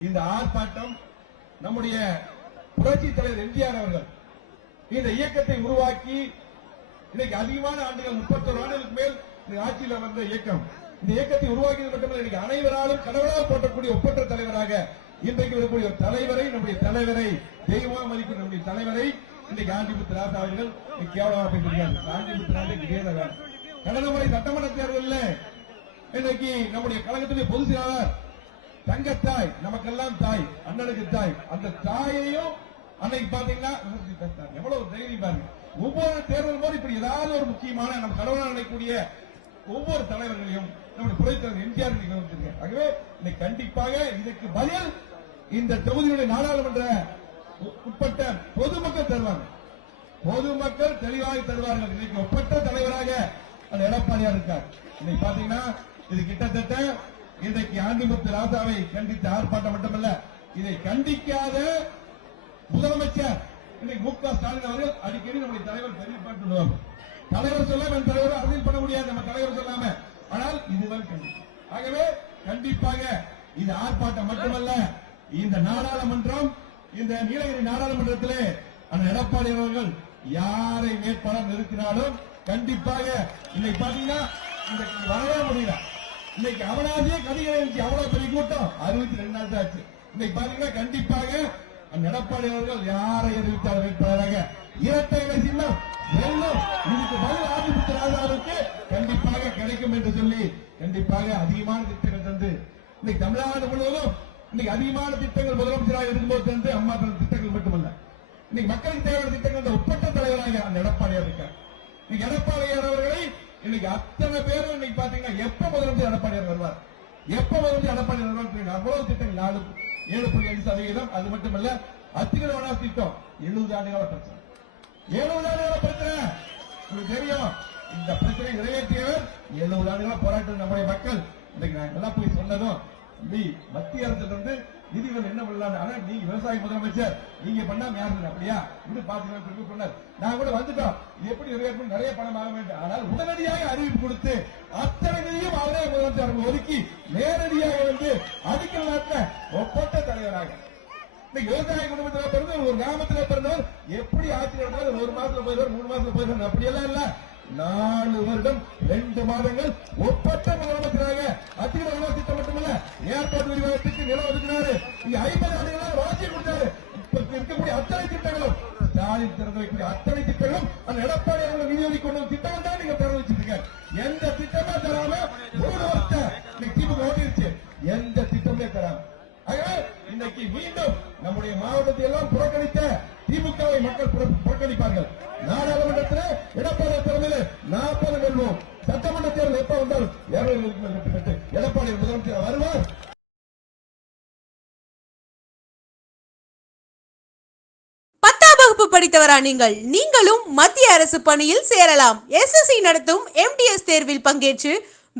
இந்த ஆர்ப்பாட்டம் நம்முடைய புரட்சி தலைவர் எம்ஜிஆர் அவர்கள் இந்த இயக்கத்தை உருவாக்கி இன்னைக்கு அதிகமான ஆண்டுகள் 31 ஆண்டுகளுக்கு மேல் இந்த ஆட்சியில் வந்த இயக்கம். இந்த இயக்கத்தை உருவாக்கியது மட்டுமல்ல, இன்னைக்கு அனைவராலும் கடவுளால் போட்டக்கூடிய ஒப்பற்ற தலைவராக இன்றைக்கு வரக்கூடிய தலைவரை, நம்முடைய தலைவரை தெய்வமா மதிக்கும் நம்முடைய தலைவரை இன்னைக்கு ஆண்டிமுத்து ராசா அவர்கள் கேவலமா பேசியிருக்காங்க. ஆண்டிமுத்து கடந்த முறை சட்டமன்ற தேர்தலில் இன்னைக்கு நம்முடைய கழகத்துடைய பொதுச் செயலாளர் தங்கத்தாய், நமக்கெல்லாம் தாய், அண்ணனுக்கு தாய், அந்த தாயையும் அன்னைக்கு பாத்தீங்கன்னா எவ்வளவு தைரியம் பாருங்க. ஒவ்வொரு தேர்தல் போது இப்படி ஏதாவது ஒரு முக்கியமான நம்ம கடவுளால் நினைக்கக்கூடிய ஒவ்வொரு தலைவர்களையும் நம்முடைய புரட்சி தலைவர் எம்ஜிஆர். ஆகவே இன்னைக்கு கண்டிப்பாக இதற்கு பதில் இந்த தொகுதியுடைய நாடாளுமன்ற உட்பட்ட பொதுமக்கள் தருவாங்க. பொதுமக்கள் தெளிவாக தருவார்கள். இன்னைக்கு ஒப்பற்ற தலைவராக அந்த எடப்பாடியார் இருக்கார். இன்னைக்கு பாத்தீங்கன்னா இது கிட்டத்தட்ட இன்றைக்கு ஆண்டிமுத்து ராசாவை கண்டித்த ஆர்ப்பாட்டம் மட்டுமல்ல, இதை கண்டிக்காத முதலமைச்சர் இன்னைக்கு மு.க. ஸ்டாலின் அவர்கள் அடிக்கடி நம்முடைய தலைவர் தெரிவிப்பார். தலைவர் சொல்லாம என் தலைவர் அரசியல் பண்ண முடியாது, நம்ம தலைவர் சொல்லாம. ஆனால் இதுவரை கண்டிக்கும். ஆகவே கண்டிப்பாக இது ஆர்ப்பாட்டம் மட்டுமல்ல, இந்த நாடாளுமன்றம், இந்த நீலகிரி நாடாளுமன்றத்திலே அந்த எடப்பாடி அவர்கள் யாரை வேட்பாளர் நிறுத்தினாலும் கண்டிப்பாக இன்னைக்கு பாத்தீங்கன்னா இன்றைக்கு வரவே முடியல. இன்னைக்கு அவனாசியே கதிகளை இருந்துச்சு, அவ்வளவு பெரிய கூட்டம் 62 நாள் ஆச்சு. இன்னைக்கு பாத்தீங்கன்னா கண்டிப்பாக அந்த எடப்பாடி அவர்கள் யாரை அறிவித்தார் வேட்பாளராக இரட்டை இலை சின்னம் வெல்லும். இதுக்கு பதில் ஆண்டிமுத்து ராசாவுக்கு கண்டிப்பாக கிடைக்கும் என்று சொல்லி கண்டிப்பாக அதிகமான திட்டங்கள் தந்து இன்னைக்கு தமிழ்நாடு முழுவதும் இன்னைக்கு அதிகமான திட்டங்கள் முதலமைச்சராக இருக்கும்போது தந்து அம்மா திட்டங்கள் மட்டுமல்ல, இன்னைக்கு மக்களுக்கு தேவையான திட்டங்கள் ஒப்பற்ற தலைவராக அந்த எடப்பாடியார் இருக்கார். இன்னைக்கு எடப்பாடியார் அவர்களை இன்னைக்கு அத்தனை பேரும் இன்னைக்கு பாத்தீங்கன்னா எப்ப முதலமைச்சர் எடப்பாடியார் வருவார், எப்ப முதலமைச்சர் எடப்பாடியார் வருவார், அவ்வளவு திட்டங்கள் 7.5%. அது மட்டுமல்ல, அத்திகர வனாஸ் திட்டம் 70 ஆண்டுகால பிரச்சனை, 70 ஆண்டுகால பிரச்சனை உங்களுக்கு தெரியும். இந்த பிரச்சனை நிறைவேற்றியவர் 70 ஆண்டுகால போராட்டம் நம்முடைய மக்கள். இன்னைக்கு நான் எல்லாம் போய் சொன்னதும் மத்திய அரசிலிருந்து நிதிகள் என்ன பண்ணலாம், ஆனா நீங்க விவசாய முதலமைச்சர் நீங்க பண்ணாம யாரு அப்படியா இது பாத்தீங்கன்னா நான் கூட வந்துட்டோம், எப்படி நிறைவேற்ற நிறைய பணம் ஆக வேண்டும். ஆனால் உடனடியாக அறிவிப்பு கொடுத்து அத்தனை நிதியும் அவரே முதலமைச்சர் ஒதுக்கி நேரடியாக வந்து அடிக்கல் நாட்ட ஒப்பற்ற தலைவராக இன்னைக்கு விவசாய குடும்பத்தில் பிறந்த ஒரு கிராமத்தில் பிறந்தவர் எப்படி ஆட்சி நடந்தாலும் 1 மாசத்துல போயிடுவார், 3 மாசத்துல போயிடுவார். அப்படியெல்லாம் இல்ல, 4 வருடம் 2 மாதங்கள் ஒப்பற்ற முதலமைச்சராக அத்திகர வனாஸ் திட்டம் மட்டுமல்ல, ஏற்பாடு விரிவாக்கத்துக்கு நிலம் ஒதுக்கினாரு. இங்க 50 ஆண்டுகளாக வளர்ச்சி கொடுத்தாரு. இப்ப இருக்கக்கூடிய அத்தனை திட்டங்களும் ஸ்டாலின் திறந்து வைக்கக்கூடிய அத்தனை திட்டங்களும் அந்த எடப்பாடி அவர்கள் நிதி ஒதுக்கி கொண்டு திட்டம் தான் நீங்க திறந்து வச்சிருக்க. எந்த திட்டமே தராம 3 வருஷம் திமுக ஓட்டிருச்சு, எந்த திட்டமே தராம. ஆகவே இன்னைக்கு மீண்டும் நம்முடைய மாவட்டத்தை எல்லாம் புறக்கணித்த திமுகவை மக்கள் புறக்கணிப்பார்கள். நாடாளுமன்றத்தில் எடப்பாடி தலைமையில் 40 வெல்வோம். சட்டமன்ற தேர்தல் எப்ப வந்தாலும் 200 எடப்பாடி முதலமைச்சர் வருவார். படித்தவரா நீங்களும் மத்திய அரசு பணியில் சேரலாம். SSC நடத்தும் MTS தேர்வில் பங்கேற்று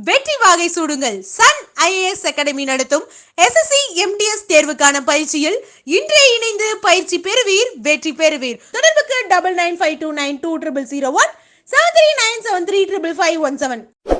வெற்றி வாகை சூடுங்கள். சன் IAS அகாடமி நடத்தும் SSC MTS தேர்வுக்கான பயிற்சியில் இன்றே இணைந்து பயிற்சி பெறுவீர், வெற்றி பெறுவீர். தொடர்புக்கு 9952920001 7397355517.